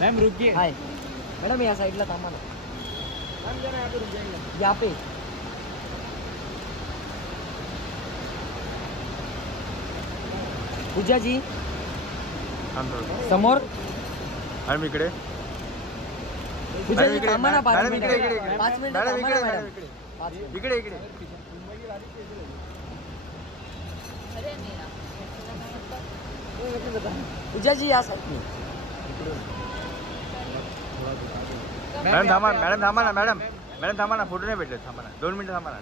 Ma'am रुकिए। Hi madam, या साइडला थांबा ना. मैम जरा यहाँ पे रुक जाएंगे। यहाँ पे पूजा जी समोर. मॅडम इकडे. पूजा जी थांबा ना 5 मॅडम मिनिटं. इकडे इकडे 5 मिनिटं मॅडम थांबा इकडे ना मॅडम मॅडम. इकडे 5 मिनिटं. इकडे इकडे. पूजा जी या साइडनी. मॅडम थांबा ना मॅडम थांबा ना, फोटो नाही भेटले. थांबा ना 2 मिनिटं थांबा ना.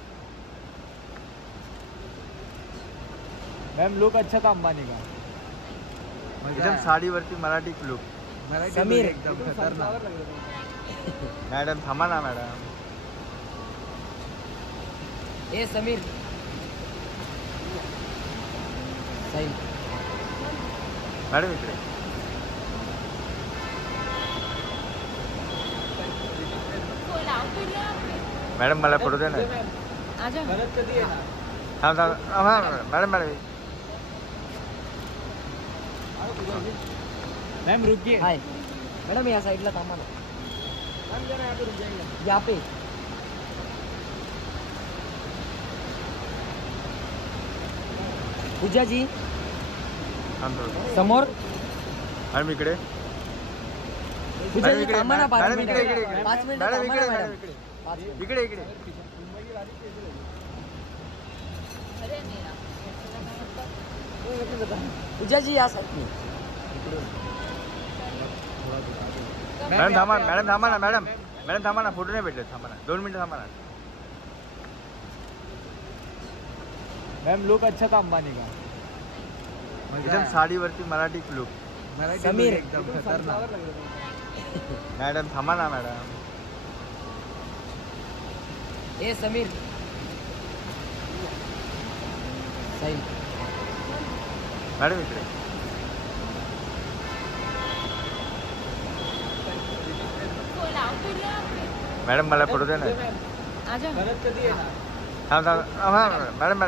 मैम लुक अच्छा था अंबानी का। एकदम साडीवरती मराठी लुक. समीर. एकदम खतरनाक। मॅडम थांबा ना मॅडम. ए समीर. साई. मॅडम इकडे. मॅडम मला फोटो द्या ना. गलत कधी आहे ना। थांब मॅडम मैम रुकिए। हाय मैडम, या साइडला थांबा ना. मैम जरा यहाँ पे रुक जाएंगे। यहाँ पे पूजा जी समोर. मॅडम इकडे. पूजा जी थांबा ना 5 मॅडम मिनिटं. इकडे इकडे. 5 मिनिटं मॅडम थांबा इकडे ना मॅडम मॅडम. इकडे 5 मिनिटं. इकडे इकडे. पूजा जी या साइडनी. मॅडम थांबा ना मॅडम थांबा ना, फोटो नाही भेटले. थांबा ना 2 मिनिटं थांबा ना. मैम लुक अच्छा था अंबानी का। एकदम साडीवरती मराठी लुक. समीर. एकदम खतरनाक। मॅडम थांबा ना मॅडम. ए समीर. साई. मॅडम इकडे. मॅडम मला फोटो द्या ना. गलत कधी आहे ना। थांब मॅडम